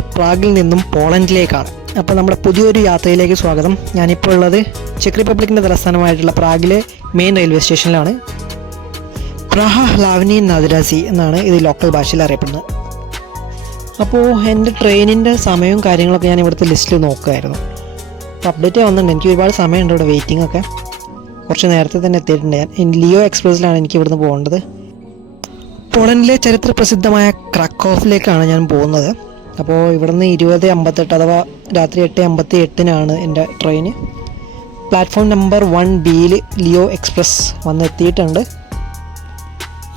പ്രാഗിൽ നിന്നും പോളണ്ടിലേക്കാണ്. അപ്പോൾ നമ്മുടെ പുതിയൊരു യാത്രയിലേക്ക് സ്വാഗതം. ഞാനിപ്പോൾ ഉള്ളത് ചെക്ക് റിപ്പബ്ലിക്കിന്റെ തലസ്ഥാനമായിട്ടുള്ള പ്രാഗിലെ മെയിൻ റെയിൽവേ സ്റ്റേഷനിലാണ് പ്രഹ ലാവ്നി നദരാസി എന്നാണ് ഇത് ലോക്കൽ ഭാഷയിൽ അറിയപ്പെടുന്നത്. അപ്പോൾ എന്റെ ട്രെയിനിന്റെ സമയവും കാര്യങ്ങളൊക്കെ ഞാൻ ഇവിടുത്തെ ലിസ്റ്റിൽ നോക്കുമായിരുന്നു അപ്പോൾ അപ്ഡേറ്റ് വന്നിട്ടുണ്ട്. എനിക്ക് ഒരുപാട് സമയമുണ്ട് ഇവിടെ വെയിറ്റിംഗ് ഒക്കെ. കുറച്ച് നേരത്തെ തന്നെ എത്തിയിട്ടുണ്ട് ഞാൻ. ലിയോ എക്സ്പ്രസ്സിലാണ് എനിക്ക് ഇവിടുന്ന് പോകേണ്ടത്. പോളണ്ടിലെ ചരിത്ര പ്രസിദ്ധമായ ക്രക്കോഫിലേക്കാണ് ഞാൻ പോകുന്നത്. അപ്പോൾ ഇവിടുന്ന് ഇരുപത് അമ്പത്തെട്ട് അഥവാ രാത്രി എട്ട് അമ്പത്തി എട്ടിനാണ് എന്റെ ട്രെയിൻ പ്ലാറ്റ്ഫോം നമ്പർ വൺ ബിയിൽ ലിയോ എക്സ്പ്രസ് വന്നെത്തിയിട്ടുണ്ട്.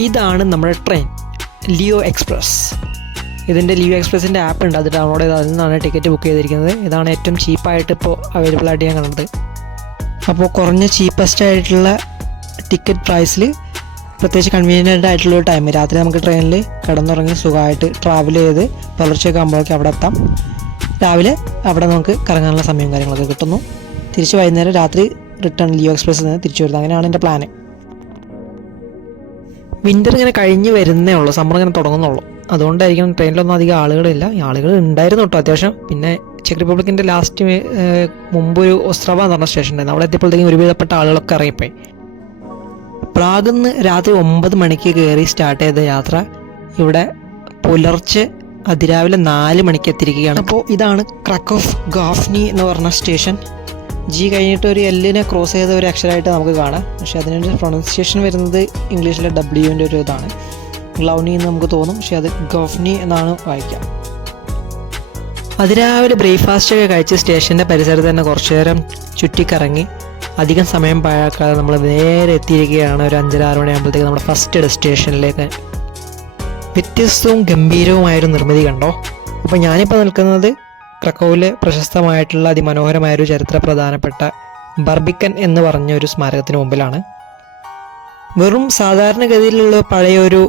ഇതാണ് നമ്മുടെ ട്രെയിൻ ലിയോ എക്സ്പ്രസ്. ഇതിന്റെ ലിയോ എക്സ്പ്രസിന്റെ ആപ്പ് ഉണ്ട് അത് ഡൗൺലോഡ് ചെയ്ത് അതിൽ നിന്നാണ് ടിക്കറ്റ് ബുക്ക് ചെയ്തിരിക്കുന്നത്. ഇതാണ് ഏറ്റവും ചീപ്പായിട്ട് ഇപ്പോൾ അവൈലബിൾ ആയിട്ട് ഞാൻ കണ്ടത്. അപ്പോൾ കുറഞ്ഞ ചീപ്പസ്റ്റ് ആയിട്ടുള്ള ടിക്കറ്റ് പ്രൈസിൽ പ്രത്യേകിച്ച് കൺവീനിയന്റ് ആയിട്ടുള്ള ഒരു ടൈം രാത്രി നമുക്ക് ട്രെയിനിൽ കിടന്നുറങ്ങി സുഖമായിട്ട് ട്രാവൽ ചെയ്ത് പുലർച്ചയൊക്കെ ആകുമ്പോഴേക്കും അവിടെ എത്താം. രാവിലെ അവിടെ നമുക്ക് കറങ്ങാനുള്ള സമയവും കാര്യങ്ങളൊക്കെ കിട്ടുന്നു. തിരിച്ച് വൈകുന്നേരം രാത്രി റിട്ടേൺ ലിയോ എക്സ്പ്രസ്സിൽ നിന്ന് തിരിച്ചു വരുന്നത് അങ്ങനെയാണ് എന്റെ പ്ലാന് വിന്റർ ഇങ്ങനെ കഴിഞ്ഞ് വരുന്നേ ഉള്ളൂ. സമ്മർ ഇങ്ങനെ തുടങ്ങുന്നുള്ളൂ. അതുകൊണ്ടായിരിക്കും ട്രെയിനിലൊന്നും അധികം ആളുകളില്ല. ആളുകൾ ഉണ്ടായിരുന്നു കേട്ടോ അത്യാവശ്യം. പിന്നെ ചെക്ക് റിപ്പബ്ലിക്കിന്റെ ലാസ്റ്റ് മുമ്പ് ഒരു ഒസ്ട്രവ എന്ന് പറഞ്ഞ സ്റ്റേഷൻ ഉണ്ടായിരുന്നു. അവിടെ എത്തിയപ്പോഴത്തേക്കും ഒരുവിധപ്പെട്ട ആളുകളൊക്കെ ഇറങ്ങിപ്പോയി. പ്രാഗിന്ന് രാത്രി ഒമ്പത് മണിക്ക് കയറി സ്റ്റാർട്ട് ചെയ്ത യാത്ര ഇവിടെ പുലർച്ചെ അതിരാവിലെ നാല് മണിക്ക് എത്തിയിരിക്കുകയാണ്. അപ്പോൾ ഇതാണ് ക്രക്ക് ഓഫ് ഗാഫ്നി എന്ന് പറഞ്ഞ സ്റ്റേഷൻ ജി കഴിഞ്ഞിട്ട് ഒരു എല്ലിനെ ക്രോസ് ചെയ്ത ഒരു അക്ഷരമായിട്ട് നമുക്ക് കാണാം. പക്ഷെ അതിനൊരു പ്രൊണൗൺസിയേഷൻ വരുന്നത് ഇംഗ്ലീഷിലെ ഡബ്ല്യുവിന്റെ ഒരു ഇതാണ്. ഗ്ലൗനി എന്ന് നമുക്ക് തോന്നും. പക്ഷെ അത് ഗഫ്നി എന്നാണ് വായിക്കാം. അതിരാവിലെ ബ്രേക്ക്ഫാസ്റ്റ് ഒക്കെ കഴിച്ച് സ്റ്റേഷന്റെ പരിസരത്ത് തന്നെ കുറച്ചു നേരം ചുറ്റിക്കറങ്ങി. അധികം സമയം പാഴാക്കാതെ നമ്മൾ നേരെ എത്തിയിരിക്കുകയാണ് ഒരു അഞ്ചര ആറ് മണിയാകുമ്പോഴത്തേക്ക് നമ്മുടെ ഫസ്റ്റ് ഡെസ്റ്റിനേഷനിലേക്ക് വ്യത്യസ്തവും ഗംഭീരവുമായൊരു നിർമ്മിതി കണ്ടോ? അപ്പോൾ ഞാനിപ്പോൾ നിൽക്കുന്നത് ക്രക്കോവിലെ പ്രശസ്തമായിട്ടുള്ള അതിമനോഹരമായൊരു ചരിത്ര പ്രധാനപ്പെട്ട ബർബിക്കൻ എന്ന് പറഞ്ഞ ഒരു സ്മാരകത്തിന് മുമ്പിലാണ്. വെറും സാധാരണഗതിയിലുള്ള പഴയൊരു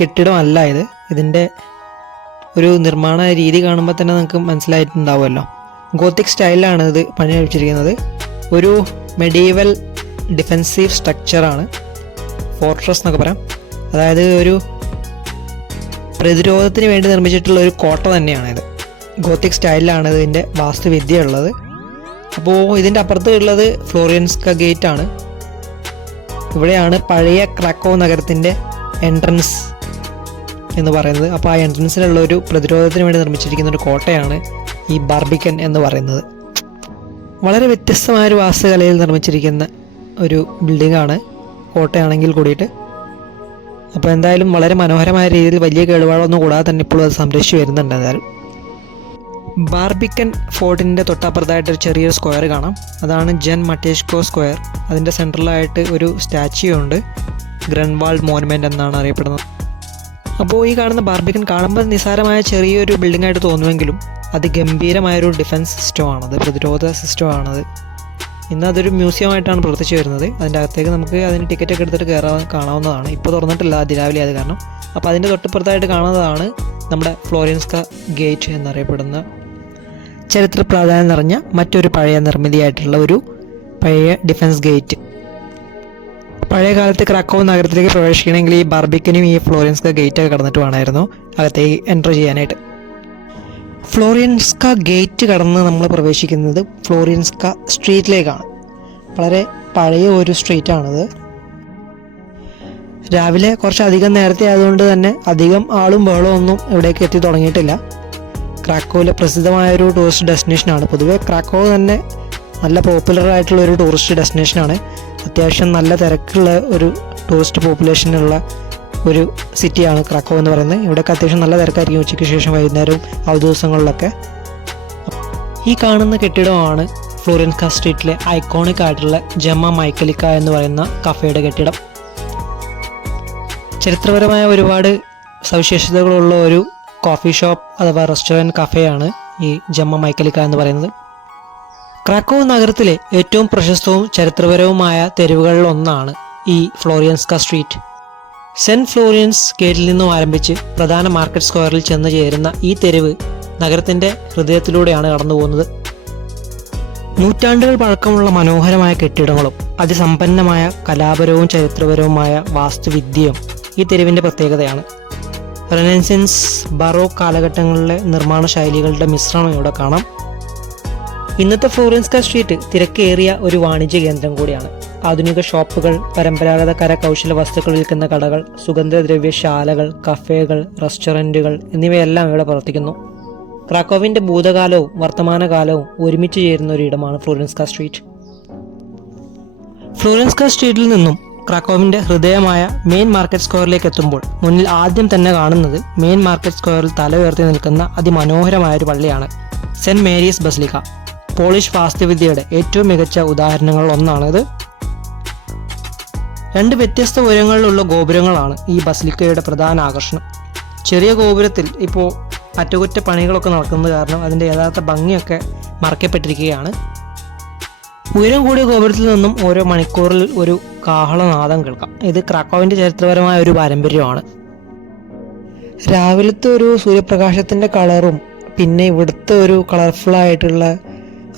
കെട്ടിടമല്ല ഇത്. ഇതിന്റെ ഒരു നിർമ്മാണ രീതി കാണുമ്പോൾ തന്നെ നിങ്ങൾക്ക് മനസ്സിലായിട്ടുണ്ടാവുമല്ലോ. ഗോത്തിക് സ്റ്റൈലിലാണ് ഇത് പണി കഴിച്ചിരിക്കുന്നത് ഒരു മെഡീവൽ ഡിഫെൻസീവ് സ്ട്രക്ചറാണ് ഫോർട്രസ് എന്നൊക്കെ പറയാം. അതായത് ഒരു പ്രതിരോധത്തിന് വേണ്ടി നിർമ്മിച്ചിട്ടുള്ള ഒരു കോട്ട തന്നെയാണിത് ഗോത്തിക് സ്റ്റൈലിലാണ് ഇതിന്റെ വാസ്തുവിദ്യ ഉള്ളത്. അപ്പോൾ ഇതിന്റെ അപ്പുറത്ത് ഉള്ളത് ഫ്ലോറിയൻസ്ക ഗേറ്റ് ആണ്. ഇവിടെയാണ് പഴയ ക്രാക്കോ നഗരത്തിന്റെ എൻട്രൻസ് എന്ന് പറയുന്നത്. അപ്പോൾ ആ എൻട്രൻസിലുള്ള ഒരു പ്രതിരോധത്തിന് വേണ്ടി നിർമ്മിച്ചിരിക്കുന്ന ഒരു കോട്ടയാണ് ഈ ബാർബിക്കൻ എന്ന് പറയുന്നത്. വളരെ വ്യത്യസ്തമായ ഒരു വാസ്തുകലയിൽ നിർമ്മിച്ചിരിക്കുന്ന ഒരു ബിൽഡിംഗ് ആണ് കോട്ടയാണെങ്കിൽ കൂടിയിട്ട്. അപ്പോൾ എന്തായാലും വളരെ മനോഹരമായ രീതിയിൽ വലിയ കേടുപാടൊന്നും കൂടാതെ തന്നെ ഇപ്പോഴും അത് സംരക്ഷിച്ച് വരുന്നുണ്ട് എന്തായാലും. ബാർബിക്കൻ ഫോർട്ടിന്റെ തൊട്ടപ്പുറത്തായിട്ട് ഒരു ചെറിയൊരു സ്ക്വയർ കാണാം. അതാണ് ജൻ മട്ടേഷ്കോ സ്ക്വയർ. അതിന്റെ സെൻട്രലായിട്ട് ഒരു സ്റ്റാച്യു ഉണ്ട്. ഗ്രൻവാൾ മോനുമെന്റ് എന്നാണ് അറിയപ്പെടുന്നത്. അപ്പോൾ ഈ കാണുന്ന ബാർബിക്കൻ കാണുമ്പോൾ നിസ്സാരമായ ചെറിയൊരു ബിൽഡിംഗ് ആയിട്ട് തോന്നുമെങ്കിലും അത് ഗംഭീരമായൊരു ഡിഫൻസ് സിസ്റ്റമാണത് പ്രതിരോധ സിസ്റ്റമാണത് ഇന്ന് അതൊരു മ്യൂസിയമായിട്ടാണ് പ്രവർത്തിച്ചു വരുന്നത്. അതിന്റെ അകത്തേക്ക് നമുക്ക് അതിന് ടിക്കറ്റ് ഒക്കെ എടുത്തിട്ട് കയറാൻ കാണാവുന്നതാണ്. ഇപ്പോൾ തുറന്നിട്ടില്ല അതിരാവിലെ അത് കാരണം. അപ്പോൾ അതിന്റെ തൊട്ടിപ്പുറത്തായിട്ട് കാണുന്നതാണ് നമ്മുടെ ഫ്ലോറിയൻസ്ക ഗേറ്റ് എന്നറിയപ്പെടുന്ന ചരിത്ര പ്രാധാന്യം നിറഞ്ഞ മറ്റൊരു പഴയ നിർമ്മിതിയായിട്ടുള്ള ഒരു പഴയ ഡിഫൻസ് ഗേറ്റ് പഴയ കാലത്ത് ക്രാക്കോ നഗരത്തിലേക്ക് പ്രവേശിക്കണമെങ്കിൽ ഈ ബാർബിക്കനും ഈ ഫ്ലോറിയൻസ്ക ഗേറ്റ് ഒക്കെ കടന്നിട്ട് വേണമായിരുന്നു. അകത്തേക്ക് എന്റർ ചെയ്യാനായിട്ട്. ഫ്ലോറിയൻസ്ക ഗേറ്റ് കടന്ന് നമ്മൾ പ്രവേശിക്കുന്നത് ഫ്ലോറിയൻസ്ക സ്ട്രീറ്റിലേക്കാണ്. വളരെ പഴയ ഒരു സ്ട്രീറ്റാണിത്. രാവിലെ കുറച്ചധികം നേരത്തെ ആയതുകൊണ്ട് തന്നെ അധികം ആളും ബഹളവും ഒന്നും ഇവിടേക്ക് എത്തി തുടങ്ങിയിട്ടില്ല. ക്രാക്കോയിലെ പ്രസിദ്ധമായ ഒരു ടൂറിസ്റ്റ് ഡെസ്റ്റിനേഷനാണ് പൊതുവേ ക്രാക്കോ തന്നെ നല്ല പോപ്പുലർ ആയിട്ടുള്ള ഒരു ടൂറിസ്റ്റ് ഡെസ്റ്റിനേഷനാണ് അത്യാവശ്യം നല്ല തിരക്കുള്ള ഒരു ടൂറിസ്റ്റ് പോപ്പുലേഷനുള്ള ഒരു സിറ്റിയാണ് ക്രക്കോ എന്ന് പറയുന്നത്. ഇവിടെയൊക്കെ അത്യാവശ്യം നല്ല തിരക്കായിരിക്കും ഉച്ചയ്ക്ക് ശേഷം വൈകുന്നേരവും അവധി ദിവസങ്ങളിലൊക്കെ. ഈ കാണുന്ന കെട്ടിടമാണ് ഫ്ലോറിൻസ്ക സ്ട്രീറ്റിലെ ഐക്കോണിക് ആയിട്ടുള്ള ജമ്മ മൈക്കലിക്ക എന്ന് പറയുന്ന കഫേയുടെ കെട്ടിടം. ചരിത്രപരമായ ഒരുപാട് സവിശേഷതകളുള്ള ഒരു കോഫി ഷോപ്പ് അഥവാ റെസ്റ്റോറന്റ് കഫേയാണ് ഈ ജമ്മ മൈക്കലിക്ക എന്ന് പറയുന്നത്. ക്രാക്കോ നഗരത്തിലെ ഏറ്റവും പ്രശസ്തവും ചരിത്രപരവുമായ തെരുവുകളിൽ ഒന്നാണ് ഈ ഫ്ലോറിയൻസ്ക സ്ട്രീറ്റ്. സെന്റ് ഫ്ലോറിയൻസ് ഗേറ്റിൽ നിന്നും ആരംഭിച്ച് പ്രധാന മാർക്കറ്റ് സ്ക്വയറിൽ ചെന്ന് ചേരുന്ന ഈ തെരുവ് നഗരത്തിന്റെ ഹൃദയത്തിലൂടെയാണ് കടന്നു പോകുന്നത് നൂറ്റാണ്ടുകൾ പഴക്കമുള്ള മനോഹരമായ കെട്ടിടങ്ങളും അതിസമ്പന്നമായ കലാപരവും ചരിത്രപരവുമായ വാസ്തുവിദ്യയും ഈ തെരുവിന്റെ പ്രത്യേകതയാണ്. റെനൻസൻസ് ബറോ കാലഘട്ടങ്ങളിലെ നിർമ്മാണ ശൈലികളുടെ മിശ്രണം ഇവിടെ കാണാം. ഇന്നത്തെ ഫ്ലോറൻസ്ക സ്ട്രീറ്റ് തിരക്കേറിയ ഒരു വാണിജ്യ കേന്ദ്രം കൂടിയാണ്. ആധുനിക ഷോപ്പുകൾ പരമ്പരാഗത കരകൗശല വസ്തുക്കൾ വിൽക്കുന്ന കടകൾ സുഗന്ധദ്രവ്യശാലകൾ കഫേകൾ റെസ്റ്റോറന്റുകൾ എന്നിവയെല്ലാം ഇവിടെ പ്രവർത്തിക്കുന്നു. ക്രാക്കോവിന്റെ ഭൂതകാലവും വർത്തമാനകാലവും ഒരുമിച്ച് ചേരുന്ന ഒരു ഇടമാണ് ഫ്ലോറൻസ്ക സ്ട്രീറ്റ്. ഫ്ലോറൻസ്ക സ്ട്രീറ്റിൽ നിന്നും ക്രാക്കോവിന്റെ ഹൃദയമായ മെയിൻ മാർക്കറ്റ് സ്ക്വയറിലേക്ക് എത്തുമ്പോൾ മുന്നിൽ ആദ്യം തന്നെ കാണുന്നത് മെയിൻ മാർക്കറ്റ് സ്ക്വയറിൽ തല ഉയർത്തി നിൽക്കുന്ന അതിമനോഹരമായ ഒരു പള്ളിയാണ് സെന്റ് മേരീസ് ബസ്ലിക്ക. പോളിഷ് വാസ്തുവിദ്യയുടെ ഏറ്റവും മികച്ച ഉദാഹരണങ്ങളിൽ ഒന്നാണിത്. രണ്ട് വ്യത്യസ്ത ഉയരങ്ങളിലുള്ള ഗോപുരങ്ങളാണ് ഈ ബസിലിക്കയുടെ പ്രധാന ആകർഷണം. ചെറിയ ഗോപുരത്തിൽ ഇപ്പോൾ അറ്റകുറ്റപ്പണികളൊക്കെ നടക്കുന്നത് കാരണം അതിന്റെ യഥാർത്ഥ ഭംഗിയൊക്കെ മറക്കപ്പെട്ടിരിക്കുകയാണ് ഉയരം കൂടിയ ഗോപുരത്തിൽ നിന്നും ഓരോ മണിക്കൂറിൽ ഒരു കാഹളനാദം കേൾക്കാം. ഇത് ക്രാക്കോവിന്റെ ചരിത്രപരമായ ഒരു പാരമ്പര്യമാണ്. രാവിലത്തെ ഒരു സൂര്യപ്രകാശത്തിന്റെ കളറും പിന്നെ ഇവിടുത്തെ ഒരു കളർഫുൾ ആയിട്ടുള്ള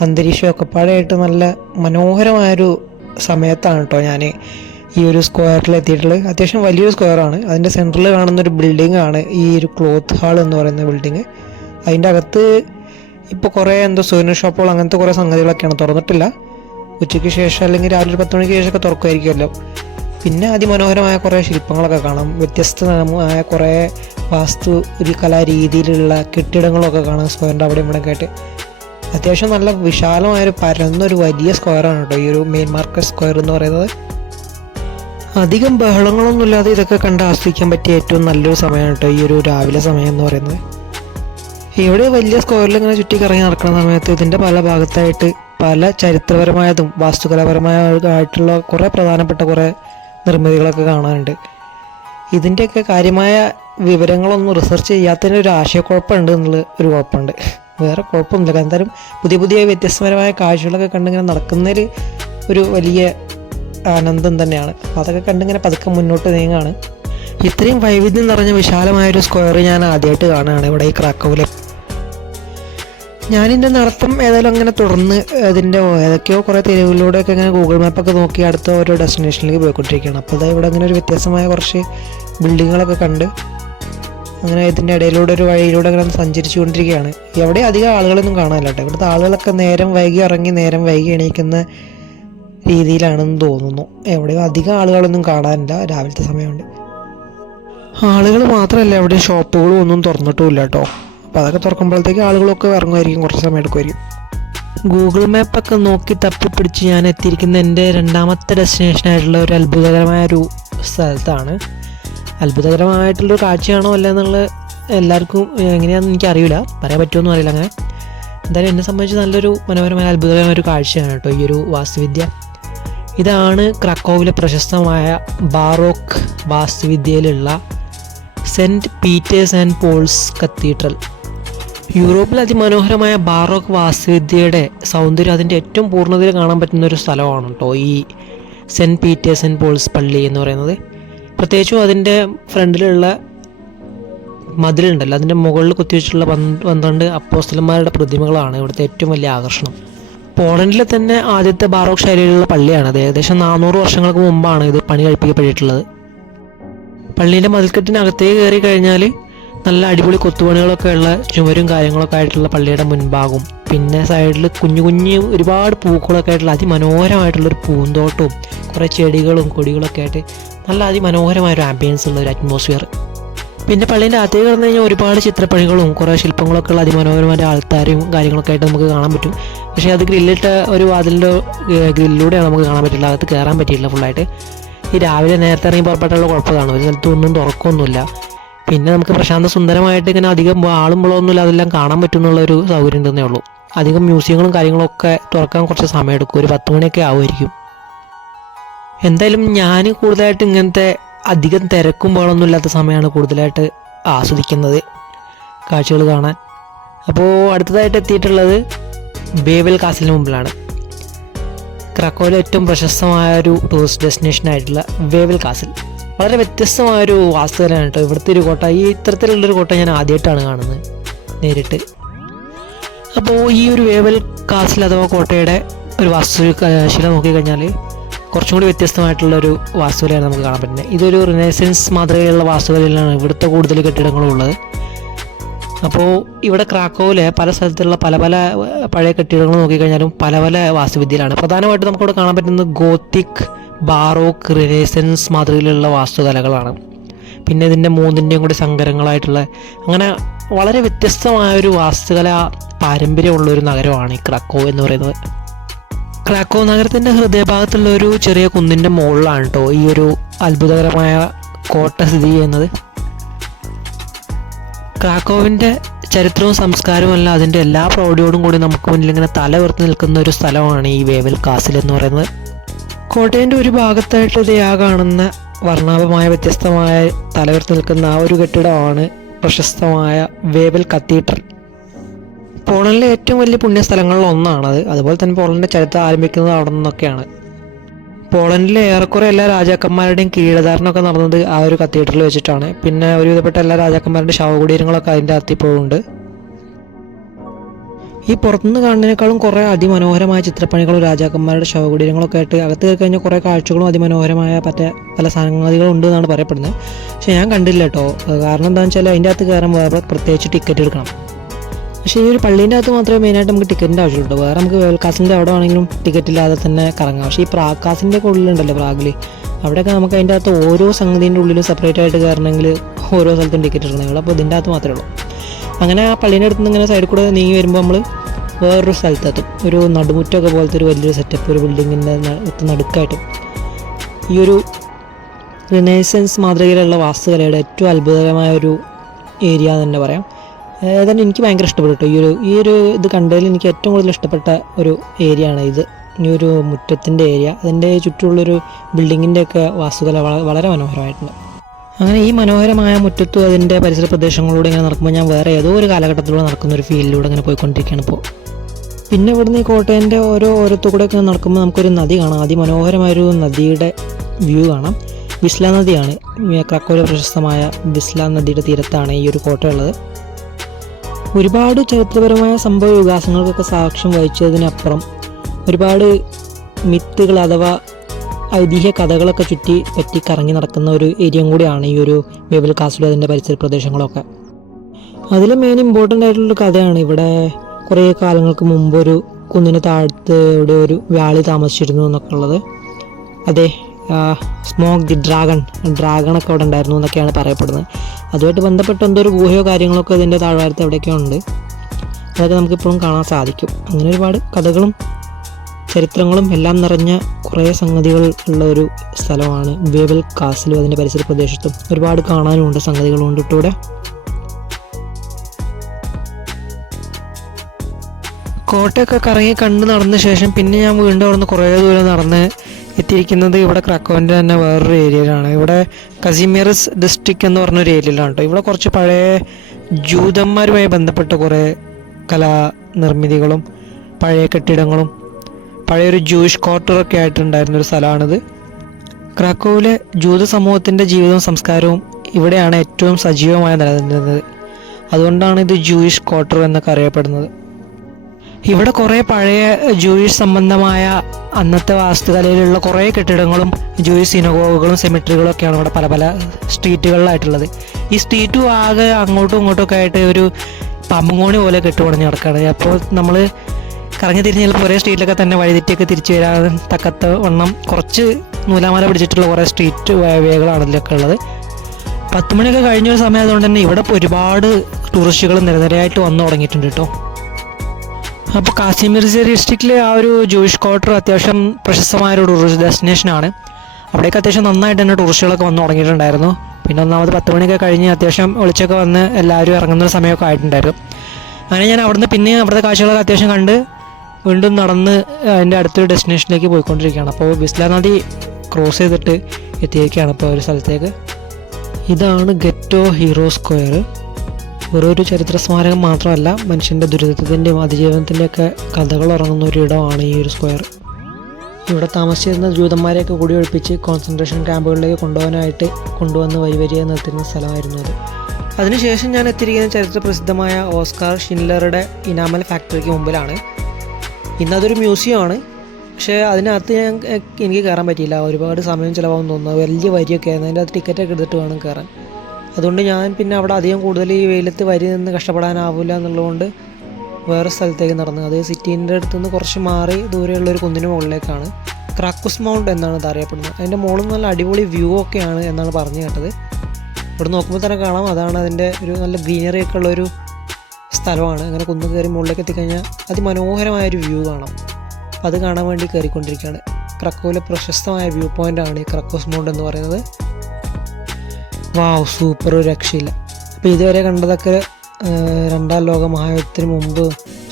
അന്തരീക്ഷമൊക്കെ പാടായിട്ട് നല്ല മനോഹരമായൊരു സമയത്താണ് കേട്ടോ ഞാൻ ഈ ഒരു സ്ക്വയറിൽ എത്തിയിട്ടുള്ളത്. അത്യാവശ്യം വലിയൊരു സ്ക്വയറാണ് അതിന്റെ സെന്ററിൽ കാണുന്ന ഒരു ബിൽഡിംഗ് ആണ് ഈ ഒരു ക്ലോത്ത് ഹാൾ എന്ന് പറയുന്ന ബിൽഡിംഗ് അതിന്റെ അകത്ത് ഇപ്പോൾ കുറേ എന്തോ സൂര്യൻ ഷോപ്പുകൾ അങ്ങനത്തെ കുറേ സംഗതികളൊക്കെയാണ്. തുറന്നിട്ടില്ല. ഉച്ചയ്ക്ക് ശേഷം അല്ലെങ്കിൽ രാവിലെ ഒരു പത്ത് മണിക്ക് ശേഷമൊക്കെ തുറക്കുമായിരിക്കുമല്ലോ. പിന്നെ അതിമനോഹരമായ കുറേ ശില്പങ്ങളൊക്കെ കാണാം. വ്യത്യസ്തമായ കുറേ വാസ്തു ഒരു കലാരീതിയിലുള്ള കെട്ടിടങ്ങളൊക്കെ കാണാം സ്ക്വയറിന്റെ അവിടെ ഇവിടെ കേട്ട് അത്യാവശ്യം നല്ല വിശാലമായൊരു പരന്നൊരു വലിയ സ്ക്വയറാണ് കേട്ടോ. ഈ ഒരു മെയിൻ മാർക്കറ്റ് സ്ക്വയർ എന്ന് പറയുന്നത്. അധികം ബഹളങ്ങളൊന്നുമില്ലാതെ ഇതൊക്കെ കണ്ട് ആസ്വദിക്കാൻ പറ്റിയ ഏറ്റവും നല്ലൊരു സമയമാണ് കേട്ടോ ഈ ഒരു രാവിലെ സമയം എന്ന് പറയുന്നത്. ഇവിടെ വലിയ സ്ക്വയറിൽ ഇങ്ങനെ ചുറ്റി കറങ്ങി നടക്കുന്ന സമയത്ത് ഇതിന്റെ പല ഭാഗത്തായിട്ട് പല ചരിത്രപരമായതും വാസ്തുകലാപരമായിട്ടുള്ള കുറേ പ്രധാനപ്പെട്ട കുറേ നിർമ്മിതികളൊക്കെ കാണാനുണ്ട്. ഇതിന്റെയൊക്കെ കാര്യമായ വിവരങ്ങളൊന്നും റിസർച്ച് ചെയ്യാത്തതിന്റെ ഒരു ആശയക്കുഴപ്പമുണ്ട് എന്നുള്ള ഒരു കുഴപ്പമുണ്ട്. വേറെ കുഴപ്പമൊന്നുമില്ല. എന്തായാലും പുതിയ പുതിയ വ്യത്യസ്തപരമായ കാഴ്ചകളൊക്കെ കണ്ടിങ്ങനെ നടക്കുന്നതിൽ ഒരു വലിയ ആനന്ദം തന്നെയാണ്. അപ്പോൾ അതൊക്കെ കണ്ടിങ്ങനെ പതുക്കെ മുന്നോട്ട് നീങ്ങാണ്. ഇത്രയും വൈവിധ്യം നിറഞ്ഞ വിശാലമായൊരു സ്ക്വയർ ഞാൻ ആദ്യമായിട്ട് കാണുകയാണ് ഇവിടെ ഈ ക്രാക്കോവിലെ. ഞാനിന്റെ നടത്തം ഏതായാലും അങ്ങനെ തുടർന്ന് അതിന്റെ ഏതൊക്കെയോ കുറേ തെരുവിലൂടെയൊക്കെ ഇങ്ങനെ ഗൂഗിൾ മാപ്പൊക്കെ നോക്കി അടുത്ത ഓരോ ഡെസ്റ്റിനേഷനിലേക്ക് പോയിക്കൊണ്ടിരിക്കുകയാണ്. അപ്പോൾ അതായത് ഇവിടെ അങ്ങനെ ഒരു വ്യത്യസ്തമായ കുറച്ച് ബിൽഡിങ്ങുകളൊക്കെ കണ്ട് അങ്ങനെ ഇതിന്റെ ഇടയിലൂടെ ഒരു വഴിയിലൂടെ അങ്ങനെ സഞ്ചരിച്ചു കൊണ്ടിരിക്കുകയാണ് എവിടെ അധികം ആളുകളൊന്നും കാണാനില്ല ഇവിടുത്തെ ആളുകളൊക്കെ നേരം വൈകി ഇറങ്ങി നേരം വൈകി എണീക്കുന്ന രീതിയിലാണെന്ന് തോന്നുന്നു. എവിടെയും അധികം ആളുകളൊന്നും കാണാനില്ല. രാവിലത്തെ സമയമുണ്ട്. ആളുകൾ മാത്രമല്ല എവിടെ ഷോപ്പുകളും ഒന്നും തുറന്നിട്ടുമില്ല കേട്ടോ. അപ്പോൾ അതൊക്കെ തുറക്കുമ്പോഴത്തേക്ക് ആളുകളൊക്കെ ഇറങ്ങുമായിരിക്കും. കുറച്ച് സമയം എടുക്കുമായിരിക്കും. ഗൂഗിൾ മാപ്പൊക്കെ നോക്കി തപ്പിപ്പിടിച്ച് ഞാൻ എത്തിയിരിക്കുന്ന എന്റെ രണ്ടാമത്തെ ഡെസ്റ്റിനേഷനായിട്ടുള്ള ഒരു അത്ഭുതകരമായ ഒരു സ്ഥലത്താണ്. അത്ഭുതകരമായിട്ടുള്ളൊരു കാഴ്ചയാണോ അല്ല എന്നുള്ള എല്ലാവർക്കും എങ്ങനെയാണെന്ന് എനിക്കറിയില്ല. പറയാൻ പറ്റുമോ അറിയില്ല അങ്ങനെ. എന്തായാലും എന്നെ സംബന്ധിച്ച് നല്ലൊരു മനോഹരമായ അത്ഭുതകരമായ ഒരു കാഴ്ചയാണ് കേട്ടോ ഈ ഒരു വാസ്തുവിദ്യ. ഇതാണ് ക്രക്കോവിലെ പ്രശസ്തമായ baroque വാസ്തുവിദ്യയിലുള്ള Saint Peter's and Paul's cathedral. യൂറോപ്പിൽ അതിമനോഹരമായ ബാറോക്ക് വാസ്തുവിദ്യയുടെ സൗന്ദര്യം അതിന്റെ ഏറ്റവും പൂർണതയിൽ കാണാൻ പറ്റുന്ന ഒരു സ്ഥലമാണ് കേട്ടോ ഈ സെന്റ് പീറ്റേഴ്സ് ആൻഡ് പോൾസ് പള്ളി എന്ന് പറയുന്നത്. പ്രത്യേകിച്ചും അതിന്റെ ഫ്രണ്ടിലുള്ള മതിലുണ്ടല്ലോ അതിന്റെ മുകളിൽ കുത്തിവെച്ചിട്ടുള്ള പന്ത് പന്ത്രണ്ട് അപ്പോസ്റ്റലന്മാരുടെ പ്രതിമകളാണ് ഇവിടുത്തെ ഏറ്റവും വലിയ ആകർഷണം. പോളണ്ടിലെ തന്നെ ആദ്യത്തെ ബാറോക് ശൈലിയിലുള്ള പള്ളിയാണ്. അത് ഏകദേശം നാനൂറ് വർഷങ്ങൾക്ക് മുമ്പാണ് ഇത് പണി കഴിപ്പിക്കപ്പെട്ടിട്ടുള്ളത്. പള്ളീന്റെ മതിൽക്കെട്ടിനകത്തേക്ക് കയറി കഴിഞ്ഞാൽ നല്ല അടിപൊളി കൊത്തുപണികളൊക്കെ ഉള്ള ചുമരും കാര്യങ്ങളൊക്കെ ആയിട്ടുള്ള പള്ളിയുടെ മുൻഭാഗവും പിന്നെ സൈഡിൽ കുഞ്ഞു കുഞ്ഞു ഒരുപാട് പൂക്കളൊക്കെ ആയിട്ടുള്ള അതിമനോഹരമായിട്ടുള്ളൊരു പൂന്തോട്ടവും കുറേ ചെടികളും കൊടികളൊക്കെ ആയിട്ട് നല്ല അതിമനോഹരമായ ഒരു ആംബിയൻസ് ഉള്ള ഒരു അറ്റ്മോസ്ഫിയർ പിന്നെ പള്ളീന്റെ അകത്തേക്ക് കടന്നു കഴിഞ്ഞാൽ ഒരുപാട് ചിത്രപ്പണികളും കുറേ ശില്പങ്ങളൊക്കെ ഉള്ള അതിമനോഹരമായ ആൾക്കാരും കാര്യങ്ങളൊക്കെ ആയിട്ട് നമുക്ക് കാണാൻ പറ്റും. പക്ഷേ അത് ഗ്രില്ലിട്ട ഒരു വാതിലിന്റെ ഗ്രില്ലിലൂടെയാണ് നമുക്ക് കാണാൻ പറ്റില്ല. അകത്ത് കയറാൻ പറ്റിയില്ല ഫുള്ളായിട്ട്. ഈ രാവിലെ നേരത്തെ ഇറങ്ങി പുറപ്പെട്ടുള്ള കുഴപ്പമാണ് ഒരു സ്ഥലത്ത് ഒന്നും തുറക്കൊന്നുമില്ല. പിന്നെ നമുക്ക് പ്രശാന്ത സുന്ദരമായിട്ട് ഇങ്ങനെ അധികം ആളും ബളമൊന്നുമില്ല അതെല്ലാം കാണാൻ പറ്റുന്നുള്ള ഒരു സൗകര്യം ഉണ്ടെന്നേ ഉള്ളൂ. അധികം മ്യൂസിയങ്ങളും കാര്യങ്ങളൊക്കെ തുറക്കാൻ കുറച്ച് സമയം എടുക്കും ഒരു പത്ത് മണിയൊക്കെ ആവുമായിരിക്കും. എന്തായാലും ഞാൻ കൂടുതലായിട്ട് ഇങ്ങനത്തെ അധികം തിരക്കും ബഹളമൊന്നും ഇല്ലാത്ത സമയമാണ് കൂടുതലായിട്ട് ആസ്വദിക്കുന്നത് കാഴ്ചകൾ കാണാൻ. അപ്പോൾ അടുത്തതായിട്ട് എത്തിയിട്ടുള്ളത് ബേവൽ കാസിലിന് മുമ്പിലാണ്. ക്രക്കോയിലെ ഏറ്റവും പ്രശസ്തമായ ഒരു ടൂറിസ്റ്റ് ഡെസ്റ്റിനേഷൻ ആയിട്ടുള്ള വേവൽ കാസിൽ. വളരെ വ്യത്യസ്തമായൊരു വാസ്തുതലാണ് കേട്ടോ. ഇവിടുത്തെ ഒരു കോട്ട ഈ ഇത്തരത്തിലുള്ളൊരു കോട്ട ഞാൻ ആദ്യമായിട്ടാണ് കാണുന്നത് നേരിട്ട്. അപ്പോൾ ഈ ഒരു വേവൽ കാസിൽ അഥവാ കോട്ടയുടെ ഒരു വാസ്തു ശില നോക്കിക്കഴിഞ്ഞാൽ കുറച്ചും കൂടി വ്യത്യസ്തമായിട്ടുള്ള ഒരു വാസ്തുവിലാണ് നമുക്ക് കാണാൻ പറ്റുന്നത്. ഇതൊരു റിനേസൻസ് മാതൃകയിലുള്ള വാസ്തുവിലാണ് ഇവിടുത്തെ കൂടുതൽ കെട്ടിടങ്ങളും ഉള്ളത്. അപ്പോൾ ഇവിടെ ക്രാക്കോവിലെ പല സ്ഥലത്തുള്ള പല പല പഴയ കെട്ടിടങ്ങൾ നോക്കിക്കഴിഞ്ഞാലും പല പല വാസ്തുവിദ്യയിലാണ്. പ്രധാനമായിട്ടും നമുക്കിവിടെ കാണാൻ പറ്റുന്നത് ഗോത്തിക് ബാറോക്ക് റിനേസൻസ് മാതൃകയിലുള്ള വാസ്തുകലകളാണ്. പിന്നെ ഇതിന്റെ മൂന്നിന്റെയും കൂടി സങ്കരങ്ങളായിട്ടുള്ള അങ്ങനെ വളരെ വ്യത്യസ്തമായൊരു വാസ്തുകല പാരമ്പര്യമുള്ള ഒരു നഗരമാണ് ഈ ക്രാക്കോ എന്ന് പറയുന്നത്. ക്രാക്കോ നഗരത്തിന്റെ ഹൃദയഭാഗത്തുള്ള ഒരു ചെറിയ കുന്നിന്റെ മുകളിലാണ് കേട്ടോ ഈ ഒരു അത്ഭുതകരമായ കോട്ട സ്ഥിതി ചെയ്യുന്നത്. ക്രാക്കോവിന്റെ ചരിത്രവും സംസ്കാരവും അല്ല അതിന്റെ എല്ലാ പ്രൗഢിയോടും കൂടി നമുക്ക് മുന്നിൽ ഇങ്ങനെ തല ഉയർത്തി നിൽക്കുന്ന ഒരു സ്ഥലമാണ് ഈ വേവൽ കാസിൽ എന്ന് പറയുന്നത്. കോട്ടയന്റെ ഒരു ഭാഗത്തായിട്ട് ഇത് കാണുന്ന വർണാഭമായ വ്യത്യസ്തമായ തല ഉയർത്തി നിൽക്കുന്ന ആ ഒരു കെട്ടിടമാണ് പ്രശസ്തമായ വേവൽ കത്തീഡ്രൽ. പോളണ്ടിലെ ഏറ്റവും വലിയ പുണ്യസ്ഥലങ്ങളിൽ ഒന്നാണത്. അതുപോലെ തന്നെ പോളണ്ടിന്റെ ചരിത്രം ആരംഭിക്കുന്നത് അവിടെ നിന്നൊക്കെയാണ്. പോളണ്ടിലെ ഏറെക്കുറെ എല്ലാ രാജാക്കന്മാരുടെയും കീഴധാരണമൊക്കെ നടന്നത് ആ ഒരു കത്തീഡ്രൽ വെച്ചിട്ടാണ്. പിന്നെ ഒരുവിധപ്പെട്ട എല്ലാ രാജാക്കന്മാരുടെ ശവകുടീരങ്ങളൊക്കെ അതിന്റെ അത്തിപ്പോഴുണ്ട് ഈ പുറത്തുനിന്ന് കാണുന്നതിനേക്കാളും കുറേ അതിമനോഹരമായ ചിത്രപ്പണികളും രാജാക്കന്മാരുടെ ശവകുടീരങ്ങളൊക്കെ ആയിട്ട് അകത്ത് കയറി കഴിഞ്ഞാൽ കുറേ കാഴ്ചകളും അതിമനോഹരമായ പറ്റ പല സംഗതികളും ഉണ്ട് എന്നാണ് പറയപ്പെടുന്നത്. പക്ഷേ ഞാൻ കണ്ടില്ല കേട്ടോ. കാരണം എന്താണെന്ന് വെച്ചാൽ അതിന്റെ അകത്ത് കയറാൻ പ്രത്യേകിച്ച് ടിക്കറ്റ് എടുക്കണം. പക്ഷേ ഈ ഒരു പള്ളീന്റെ അകത്ത് മാത്രമേ മെയിനായിട്ട് നമുക്ക് ടിക്കറ്റിന്റെ ആവശ്യമുള്ളൂ. വേറെ നമുക്ക് വേൽക്കാസിന്റെ അവിടെ ആണെങ്കിലും ടിക്കറ്റ് ഇല്ലാതെ തന്നെ കറങ്ങാം. പക്ഷേ ഈ പ്രാക്കാസിന്റെ ഉള്ളിലുണ്ടല്ലോ പ്രാഗിൽ അവിടെയൊക്കെ നമുക്ക് അതിന്റെ അകത്ത് ഓരോ സംഗതിന്റെ ഉള്ളിലും സെപ്പറേറ്റ് ആയിട്ട് കയറണമെങ്കിൽ ഓരോ സ്ഥലത്തും ടിക്കറ്റ് ഇടണമെങ്കിൽ അപ്പോൾ ഇതിന്റെ അകത്ത് മാത്രമേ ഉള്ളൂ. അങ്ങനെ ആ പള്ളീന്റെ അടുത്ത് നിന്ന് ഇങ്ങനെ സൈഡിൽ കൂടെ നീങ്ങി വരുമ്പോൾ നമ്മൾ വേറൊരു സ്ഥലത്തെത്തും. ഒരു നടുമുറ്റമൊക്കെ പോലത്തെ ഒരു വലിയൊരു സെറ്റപ്പ് ഒരു ബിൽഡിങ്ങിന്റെ നടുക്കായിട്ട്. ഈ ഒരു റിനൈസൻസ് മാതൃകയിലുള്ള വാസ്തുകലയുടെ ഏറ്റവും അത്ഭുതകരമായ ഒരു ഏരിയ എന്ന് തന്നെ പറയാം. ഏതാണ്ട് എനിക്ക് ഭയങ്കര ഇഷ്ടപ്പെട്ടു ഈ ഒരു ഈ ഒരു ഇത് കണ്ടതിൽ എനിക്ക് ഏറ്റവും കൂടുതൽ ഇഷ്ടപ്പെട്ട ഒരു ഏരിയ ആണ് ഇത്. ഈ ഒരു മുറ്റത്തിന്റെ ഏരിയ അതിന്റെ ചുറ്റുമുള്ളൊരു ബിൽഡിങ്ങിന്റെ ഒക്കെ വാസ്തുകല വളരെ മനോഹരമായിട്ടുണ്ട്. അങ്ങനെ ഈ മനോഹരമായ മുറ്റത്തും അതിന്റെ പരിസര പ്രദേശങ്ങളിലൂടെ ഇങ്ങനെ നടക്കുമ്പോൾ ഞാൻ വേറെ ഏതോ ഒരു കാലഘട്ടത്തിലൂടെ നടക്കുന്ന ഒരു ഫീലിലൂടെ ഇങ്ങനെ പോയിക്കൊണ്ടിരിക്കുകയാണ് ഇപ്പോൾ. പിന്നെ ഇവിടുന്ന് ഈ കോട്ടയന്റെ ഓരോ ഓരത്തു ഒക്കെ നടക്കുമ്പോൾ നമുക്കൊരു നദി കാണാം. അതിമനോഹരമായൊരു നദിയുടെ വ്യൂ കാണാം. ബിസ്ല നദിയാണ്. ക്രക്കോല പ്രശസ്തമായ ബിസ്ല നദിയുടെ തീരത്താണ് ഈ ഒരു കോട്ട ഉള്ളത്. ഒരുപാട് ചരിത്രപരമായ സംഭവ വികാസങ്ങൾക്കൊക്കെ സാക്ഷ്യം വഹിച്ചതിനപ്പുറം ഒരുപാട് മിത്തുകൾ അഥവാ ഐതിഹ്യ കഥകളൊക്കെ ചുറ്റി പറ്റി കറങ്ങി നടക്കുന്ന ഒരു ഏരിയയും കൂടിയാണ് ഈ ഒരു ബേബൽ കാസിലും അതിന്റെ പരിസര പ്രദേശങ്ങളൊക്കെ. അതിൽ മെയിൻ ഇമ്പോർട്ടന്റ് ആയിട്ടുള്ള കഥയാണ് ഇവിടെ കുറേ കാലങ്ങൾക്ക് മുമ്പ് ഒരു കുന്നിന് താഴത്ത് ഇവിടെ ഒരു വ്യാളി താമസിച്ചിരുന്നു എന്നൊക്കെ ഉള്ളത്. അതെ സ്മോക്ക് ദി ഡ്രാഗൺ ഡ്രാഗൺ ഒക്കെ അവിടെ ഉണ്ടായിരുന്നു എന്നൊക്കെയാണ് പറയപ്പെടുന്നത്. അതുമായിട്ട് ബന്ധപ്പെട്ട എന്തോ ഒരു ഗുഹയോ കാര്യങ്ങളൊക്കെ ഇതിന്റെ താഴ്വാരത്ത് എവിടെയൊക്കെയോ ഉണ്ട്. അതൊക്കെ നമുക്കിപ്പോഴും കാണാൻ സാധിക്കും. അങ്ങനെ ഒരുപാട് കഥകളും ചരിത്രങ്ങളും എല്ലാം നിറഞ്ഞ കുറേ സംഗതികൾ ഉള്ള ഒരു സ്ഥലമാണ് വേവൽ കാസിലും അതിന്റെ പരിസര പ്രദേശത്തും. ഒരുപാട് കാണാനുമുണ്ട് സംഗതികളുണ്ട് കേട്ടോ ഇവിടെ കോട്ടയൊക്കെ കറങ്ങി കണ്ട് നടന്ന ശേഷം പിന്നെ ഞാൻ വീണ്ടും അവിടുന്ന് കുറേ ദൂരം നടന്ന് എത്തിയിരിക്കുന്നത് ഇവിടെ ക്രക്കോന്റെ തന്നെ വേറൊരു ഏരിയയിലാണ്. ഇവിടെ കസിമിയറസ് ഡിസ്ട്രിക്ട് എന്ന് പറഞ്ഞൊരു ഏരിയയിലാണ് കേട്ടോ ഇവിടെ കുറച്ച് പഴയ ജൂതന്മാരുമായി ബന്ധപ്പെട്ട കുറേ കലാ നിർമ്മിതികളും പഴയ കെട്ടിടങ്ങളും പഴയൊരു ജൂയിഷ് ക്വാർട്ടറൊക്കെ ആയിട്ടുണ്ടായിരുന്ന ഒരു സ്ഥലമാണിത്. ക്രാക്കോവിലെ ജൂത സമൂഹത്തിന്റെ ജീവിതവും സംസ്കാരവും ഇവിടെയാണ് ഏറ്റവും സജീവമായി നിലനിന്നിരുന്നത്. അതുകൊണ്ടാണ് ഇത് ജൂയിഷ് ക്വാർട്ടർ എന്നൊക്കെ അറിയപ്പെടുന്നത്. ഇവിടെ കുറേ പഴയ ജൂയിഷ് സംബന്ധമായ അന്നത്തെ വാസ്തുകലയിലുള്ള കുറേ കെട്ടിടങ്ങളും ജൂയിഷ് സിനഗോഗുകളും സെമിട്രികളും ഒക്കെയാണ് ഇവിടെ പല പല സ്ട്രീറ്റുകളിലായിട്ടുള്ളത് ഈ സ്ട്രീറ്റും ആകെ അങ്ങോട്ടും ഇങ്ങോട്ടും ഒക്കെ ആയിട്ട് ഒരു പമ്പുകോണി പോലെ കെട്ടുപണഞ്ഞ് നടക്കുകയാണ് അപ്പോൾ നമ്മൾ കറങ്ങി തിരിഞ്ഞ് ചിലപ്പോൾ ഒരേ സ്ട്രീറ്റിലൊക്കെ തന്നെ വഴിതെറ്റിയൊക്കെ തിരിച്ചു വരാൻ തക്കത്ത വണ്ണം കുറച്ച് നൂലാമാല പിടിച്ചിട്ടുള്ള കുറേ സ്ട്രീറ്റ് വേകളാണ് ഇതിലൊക്കെ ഉള്ളത്. പത്ത് മണിയൊക്കെ കഴിഞ്ഞ ഒരു സമയം അതുകൊണ്ട് തന്നെ ഇവിടെ ഒരുപാട് ടൂറിസ്റ്റുകൾ നിരനിരയായിട്ട് വന്നു തുടങ്ങിയിട്ടുണ്ട് കേട്ടോ. അപ്പോൾ കാശ്മീർ ഡിസ്ട്രിക്റ്റിലെ ആ ഒരു ജൂയിഷ് ക്വാർട്ടർ അത്യാവശ്യം പ്രശസ്തമായ ഒരു ടൂറിസ്റ്റ് ഡെസ്റ്റിനേഷനാണ് അവിടേക്ക് അത്യാവശ്യം നന്നായിട്ട് തന്നെ ടൂറിസ്റ്റുകളൊക്കെ വന്ന് തുടങ്ങിയിട്ടുണ്ടായിരുന്നു. പിന്നെ ഒന്നാമത് പത്ത് മണിയൊക്കെ കഴിഞ്ഞ് അത്യാവശ്യം ഒളിച്ചൊക്കെ വന്ന് എല്ലാവരും ഇറങ്ങുന്ന സമയമൊക്കെ ആയിട്ടുണ്ടായിരുന്നു. അങ്ങനെ ഞാൻ അവിടുന്ന് പിന്നെ അവിടുത്തെ കാഴ്ചകളൊക്കെ അത്യാവശ്യം കണ്ട് വീണ്ടും നടന്ന് അതിന്റെ അടുത്തൊരു ഡെസ്റ്റിനേഷനിലേക്ക് പോയിക്കൊണ്ടിരിക്കുകയാണ്. അപ്പോൾ ബിസ്ല നദി ക്രോസ് ചെയ്തിട്ട് എത്തിയിരിക്കുകയാണ് ഇപ്പോൾ ഒരു സ്ഥലത്തേക്ക്. ഇതാണ് ഗെറ്റോ ഹീറോ സ്ക്വയർ. വെറൊരു ചരിത്ര സ്മാരകം മാത്രമല്ല മനുഷ്യന്റെ ദുരിതത്തിന്റെയും അതിജീവനത്തിന്റെയൊക്കെ കഥകൾ ഉറങ്ങുന്ന ഒരു ഇടമാണ് ഈ ഒരു സ്ക്വയർ. ഇവിടെ താമസിച്ചിരുന്ന ജൂതന്മാരെയൊക്കെ കൂടി ഒഴിപ്പിച്ച് കോൺസെൻട്രേഷൻ ക്യാമ്പുകളിലേക്ക് കൊണ്ടുപോകാനായിട്ട് കൊണ്ടുവന്ന് വരിവരിയെ നിർത്തിയിരുന്ന സ്ഥലമായിരുന്നു അത്. അതിനുശേഷം ഞാൻ എത്തിയിരിക്കുന്ന ചരിത്ര പ്രസിദ്ധമായ ഓസ്കാർ ഷിൻലറുടെ ഇനാമൽ ഫാക്ടറിക്ക് മുമ്പിലാണ്. ഇന്നതൊരു മ്യൂസിയമാണ് പക്ഷേ അതിനകത്ത് ഞാൻ എനിക്ക് കയറാൻ പറ്റിയില്ല. ഒരുപാട് സമയം ചിലവാകും തോന്നുന്നു. വലിയ വരിയൊക്കെ ആയിരുന്നു. അതിന്റെ ടിക്കറ്റൊക്കെ എടുത്തിട്ട് വേണം കയറാൻ. അതുകൊണ്ട് ഞാൻ പിന്നെ അവിടെ അധികം കൂടുതൽ ഈ വെയിലത്ത് വരി നിന്ന് കഷ്ടപ്പെടാനാവില്ല എന്നുള്ളതുകൊണ്ട് വേറെ സ്ഥലത്തേക്ക് നടന്നു. അത് സിറ്റീന്റെ അടുത്ത് നിന്ന് കുറച്ച് മാറി ദൂരെയുള്ള ഒരു കുന്നിന് മുകളിലേക്കാണ്. ക്രാക്കുസ് മൗണ്ട് എന്നാണ് ഇത് അറിയപ്പെടുന്നത്. അതിന്റെ മുകളിൽ നല്ല അടിപൊളി വ്യൂ ഒക്കെയാണ് എന്നാണ് പറഞ്ഞു കേട്ടത്. ഇവിടെ നോക്കുമ്പോൾ തന്നെ കാണാം. അതാണ് അതിന്റെ ഒരു നല്ല ഗ്രീനറി ഒക്കെ ഉള്ളൊരു സ്ഥലമാണ്. അങ്ങനെ കുന്ന് കയറി മുകളിലേക്ക് എത്തിക്കഴിഞ്ഞാൽ അതിമനോഹരമായ ഒരു വ്യൂ കാണാം. അത് കാണാൻ വേണ്ടി കയറിക്കൊണ്ടിരിക്കുകയാണ്. ക്രക്കോയിലെ പ്രശസ്തമായ വ്യൂ പോയിന്റാണ് ഈ ക്രക്കോസ് മൗണ്ട് എന്ന് പറയുന്നത്. വാവ് സൂപ്പർ രക്ഷയില്ല. അപ്പോൾ ഇതുവരെ കണ്ടതൊക്കെ രണ്ടാം ലോക മഹായുദ്ധത്തിന് മുമ്പ്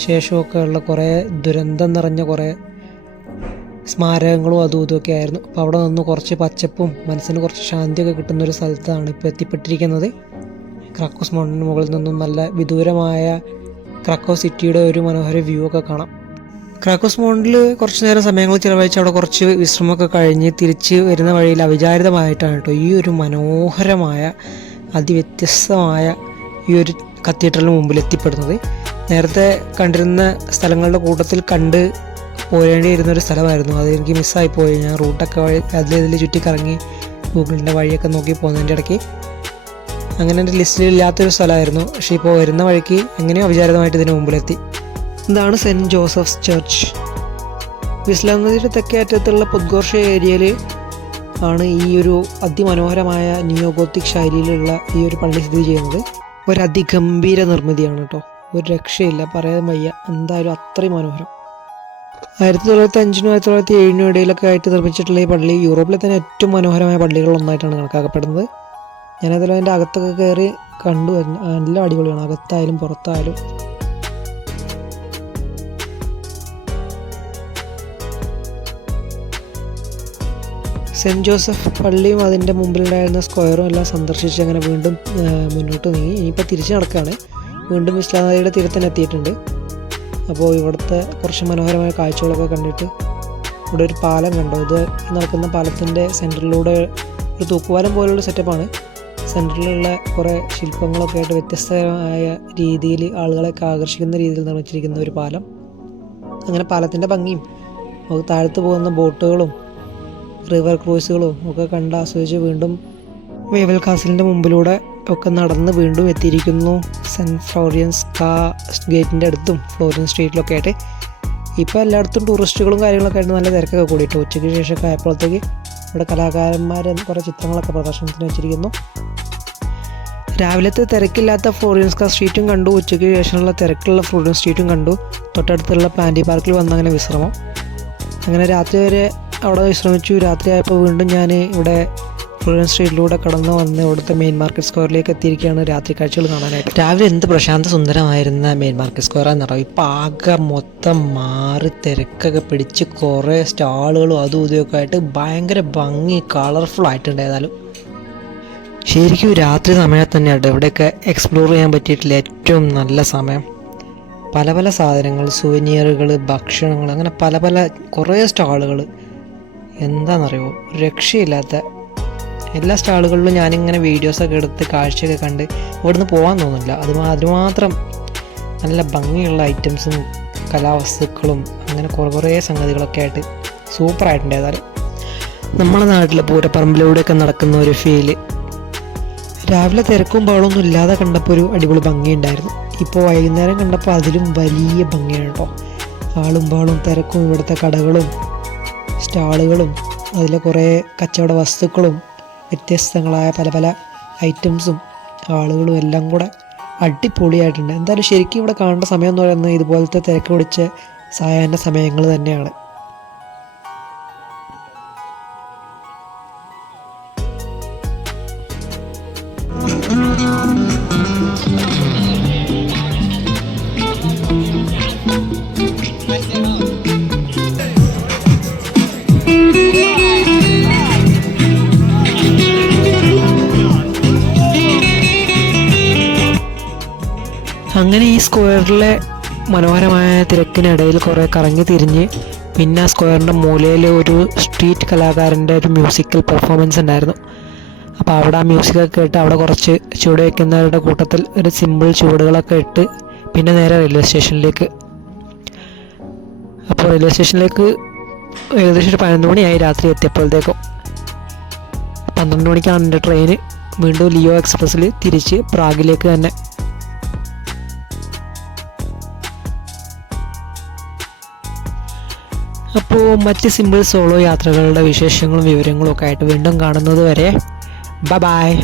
ശേഷമൊക്കെ ഉള്ള കുറേ ദുരന്തം നിറഞ്ഞ കുറേ സ്മാരകങ്ങളും അതും ഇതുമൊക്കെ ആയിരുന്നു. അപ്പോൾ അവിടെ നിന്ന് കുറച്ച് പച്ചപ്പും മനസ്സിന് കുറച്ച് ശാന്തിയൊക്കെ കിട്ടുന്ന ഒരു സ്ഥലത്താണ് ഇപ്പോൾ എത്തിപ്പെട്ടിരിക്കുന്നത്. ക്രാക്കോസ് മൗണ്ടിന് മുകളിൽ നിന്നും നല്ല വിദൂരമായ ക്രാക്കോ സിറ്റിയുടെ ഒരു മനോഹര വ്യൂ ഒക്കെ കാണാം. ക്രാക്കോസ് മോണ്ടിൽ കുറച്ച് നേരം സമയങ്ങൾ ചിലവഴിച്ച് അവിടെ കുറച്ച് വിശ്രമമൊക്കെ കഴിഞ്ഞ് തിരിച്ച് വരുന്ന വഴിയിൽ അവിചാരിതമായിട്ടാണ് കേട്ടോ ഈ ഒരു മനോഹരമായ അതിവ്യത്യസ്തമായ ഈ ഒരു കത്തീഡ്രലിന് മുമ്പിൽ എത്തിപ്പെടുന്നത്. നേരത്തെ കണ്ടിരുന്ന സ്ഥലങ്ങളുടെ കൂട്ടത്തിൽ കണ്ട് പോരേണ്ടിയിരുന്ന ഒരു സ്ഥലമായിരുന്നു. അത് എനിക്ക് മിസ്സായി പോയി ഞാൻ റൂട്ടൊക്കെ വഴി അതിലിതിൽ ചുറ്റിക്കറങ്ങി ഗൂഗിളിന്റെ വഴിയൊക്കെ നോക്കി പോകുന്നതിന്റെ ഇടയ്ക്ക്. അങ്ങനെ എന്റെ ലിസ്റ്റിലില്ലാത്തൊരു സ്ഥലമായിരുന്നു. പക്ഷേ ഇപ്പോൾ വരുന്ന വഴിക്ക് എങ്ങനെയോ അവിചാരിതമായിട്ട് ഇതിന് മുമ്പിലെത്തി. ഇതാണ് സെന്റ് ജോസഫ്സ് ചർച്ച്. വിസ്ലാം നദിയുടെ തെക്കേ അറ്റത്തുള്ള പുദ്ഗോർഷ ഏരിയയിൽ ആണ് ഈ ഒരു അതിമനോഹരമായ നിയോഗോത്തിക് ശൈലിയിലുള്ള ഈ ഒരു പള്ളി സ്ഥിതി ചെയ്യുന്നത്. ഒരു അതിഗംഭീര നിർമ്മിതിയാണ് കേട്ടോ ഒരു രക്ഷയില്ല പറയാൻ വയ്യ. എന്തായാലും അത്രയും മനോഹരം. ആയിരത്തി തൊള്ളായിരത്തി അഞ്ചിനും ആയിരത്തി തൊള്ളായിരത്തി ഏഴിനും ഇടയിലൊക്കെ ആയിട്ട് നിർമ്മിച്ചിട്ടുള്ള ഈ പള്ളി യൂറോപ്പിലെ തന്നെ ഏറ്റവും മനോഹരമായ പള്ളികളിൽ ഒന്നായിട്ടാണ് കണക്കാക്കപ്പെടുന്നത്. ഞാനതിൽ അതിന്റെ അകത്തൊക്കെ കയറി കണ്ടു. നല്ല അടിപൊളിയാണ്. അകത്തായാലും പുറത്തായാലും. സെന്റ് ജോസഫ് പള്ളിയും അതിന്റെ മുമ്പിലുണ്ടായിരുന്ന സ്ക്വയറും എല്ലാം സന്ദർശിച്ച് അങ്ങനെ വീണ്ടും മുന്നോട്ട് നീങ്ങി. ഇനിയിപ്പോൾ തിരിച്ച് നടക്കുകയാണ് വീണ്ടും ഇസ്ലാം നദിയുടെ തീരത്തിന് എത്തിയിട്ടുണ്ട്. അപ്പോൾ ഇവിടുത്തെ കുറച്ച് മനോഹരമായ കാഴ്ചകളൊക്കെ കണ്ടിട്ട് ഇവിടെ ഒരു പാലം കണ്ടു. ഇത് നടക്കുന്ന പാലത്തിന്റെ സെന്ററിലൂടെ ഒരു തൂക്കുപാലം പോലുള്ള സെറ്റപ്പാണ്. സെന്ററിലുള്ള കുറേ ശില്പങ്ങളൊക്കെ ആയിട്ട് വ്യത്യസ്തമായ രീതിയിൽ ആളുകളെയൊക്കെ ആകർഷിക്കുന്ന രീതിയിൽ നിർമ്മിച്ചിരിക്കുന്ന ഒരു പാലം. അങ്ങനെ പാലത്തിന്റെ ഭംഗിയും താഴത്ത് പോകുന്ന ബോട്ടുകളും റിവർ ക്രൂസുകളും ഒക്കെ കണ്ട് ആസ്വദിച്ച് വീണ്ടും വേവൽ കാസിലിന്റെ മുമ്പിലൂടെ ഒക്കെ നടന്ന് വീണ്ടും എത്തിയിരിക്കുന്നു. സെന്റ് ഫ്ലോറിയൻസ് കാ ഗേറ്റിന്റെ അടുത്തും ഫ്ലോറിയൻ സ്ട്രീറ്റിലൊക്കെ ആയിട്ട്. ഇപ്പോൾ എല്ലായിടത്തും ടൂറിസ്റ്റുകളും കാര്യങ്ങളൊക്കെ ആയിട്ട് നല്ല തിരക്കൊക്കെ കൂടിയിട്ട്. ഉച്ചയ്ക്ക് ശേഷമൊക്കെ ആയപ്പോഴത്തേക്ക് ഇവിടെ കലാകാരന്മാർ കുറേ ചിത്രങ്ങളൊക്കെ പ്രദർശനത്തിന് വെച്ചിരിക്കുന്നു. രാവിലത്തെ തിരക്കില്ലാത്ത ഫ്ലോറിയൻസ് കാ സ്ട്രീറ്റും കണ്ടു. ഉച്ചയ്ക്ക് ശേഷമുള്ള തിരക്കുള്ള ഫ്ലോറിയൻ സ്ട്രീറ്റും കണ്ടു. തൊട്ടടുത്തുള്ള പാൻഡി പാർക്കിൽ വന്ന് അങ്ങനെ വിശ്രമം. അങ്ങനെ രാത്രി വരെ അവിടെ വിശ്രമിച്ചു. രാത്രിയായപ്പോൾ വീണ്ടും ഞാൻ ഇവിടെ ഫ്ലോറിയൻ സ്ട്രീറ്റിലൂടെ കടന്നു വന്ന് ഇവിടുത്തെ മെയിൻ മാർക്കറ്റ് സ്ക്വയറിലേക്ക് എത്തിയിരിക്കുകയാണ് രാത്രി കാഴ്ചകൾ കാണാനായിട്ട്. രാവിലെ എന്ത് പ്രശാന്ത സുന്ദരമായിരുന്ന മെയിൻ മാർക്കറ്റ് സ്ക്വയർ എന്നറിയാം ഇപ്പം ആകെ മൊത്തം മാറി തിരക്കൊക്കെ പിടിച്ച് കുറേ സ്റ്റാളുകളും അതും ഇതുമൊക്കെ ആയിട്ട് ഭയങ്കര ഭംഗി കളർഫുൾ ആയിട്ടുണ്ട് ഏതായാലും. ശരിക്കും രാത്രി സമയത്ത് തന്നെയാണ് ഇവിടെയൊക്കെ എക്സ്പ്ലോർ ചെയ്യാൻ പറ്റിയിട്ടുള്ള ഏറ്റവും നല്ല സമയം. പല പല സാധനങ്ങൾ സുവനിയറുകൾ ഭക്ഷണങ്ങൾ അങ്ങനെ പല പല കുറേ സ്റ്റാളുകൾ എന്താണെന്നറിയോ രക്ഷയില്ലാത്ത എല്ലാ സ്റ്റാളുകളിലും ഞാനിങ്ങനെ വീഡിയോസൊക്കെ എടുത്ത് കാഴ്ചയൊക്കെ കണ്ട് ഇവിടുന്ന് പോകാൻ തോന്നില്ല അത് അതുമാത്രം നല്ല ഭംഗിയുള്ള ഐറ്റംസും കലാവസ്തുക്കളും അങ്ങനെ കുറേ കുറേ സംഗതികളൊക്കെ ആയിട്ട് സൂപ്പറായിട്ടുണ്ട് ഏതായാലും. നമ്മുടെ നാട്ടിലെ പൂരപ്പറമ്പിലൂടെയൊക്കെ നടക്കുന്ന ഒരു ഫീൽ. രാവിലെ തിരക്കും ബഹളമൊന്നും ഇല്ലാതെ കണ്ടപ്പോൾ ഒരു അടിപൊളി ഭംഗിയുണ്ടായിരുന്നു. ഇപ്പോൾ വൈകുന്നേരം കണ്ടപ്പോൾ അതിലും വലിയ ഭംഗിയാണ് കേട്ടോ. ആളും ബഹളും തിരക്കും ഇവിടുത്തെ കടകളും സ്റ്റാളുകളും അതിൽ കുറേ കച്ചവട വസ്തുക്കളും വ്യത്യസ്തങ്ങളായ പല പല ഐറ്റംസും ആളുകളും എല്ലാം കൂടെ അടിപൊളിയായിട്ടുണ്ട്. എന്തായാലും ശരിക്കും ഇവിടെ കാണേണ്ട സമയം എന്ന് പറയുന്നത് ഇതുപോലത്തെ തിരക്ക് പിടിച്ച സായാഹ്ന സമയങ്ങൾ തന്നെയാണ്. സ്ക്വയറിലെ മനോഹരമായ തിരക്കിനിടയിൽ കുറേ കറങ്ങി തിരിഞ്ഞ് പിന്നെ സ്ക്വയറിന്റെ മൂലയിൽ ഒരു സ്ട്രീറ്റ് കലാകാരന്റെ ഒരു മ്യൂസിക്കൽ പെർഫോമൻസ് ഉണ്ടായിരുന്നു. അപ്പോൾ അവിടെ ആ മ്യൂസിക്കൊക്കെ കേട്ട് അവിടെ കുറച്ച് ചുവട് വയ്ക്കുന്നവരുടെ കൂട്ടത്തിൽ ഒരു സിമ്പിൾ ചുവടുകളൊക്കെ ഇട്ട് പിന്നെ നേരെ റെയിൽവേ സ്റ്റേഷനിലേക്ക് അപ്പോൾ റെയിൽവേ സ്റ്റേഷനിലേക്ക് ഏകദേശം ഒരു പതിനൊന്ന് മണിയായി രാത്രി എത്തിയപ്പോഴത്തേക്കും. പന്ത്രണ്ട് മണിക്കാണ് എന്റെ ട്രെയിന് വീണ്ടും ലിയോ എക്സ്പ്രസ്സിൽ തിരിച്ച് പ്രാഗിലേക്ക് തന്നെ. അപ്പോൾ മറ്റ് സിമ്പിൾ സോളോ യാത്രകളുടെ വിശേഷങ്ങളും വിവരങ്ങളും ഒക്കെ ആയിട്ട് വീണ്ടും കാണുന്നത് വരെ. ബ ബായ്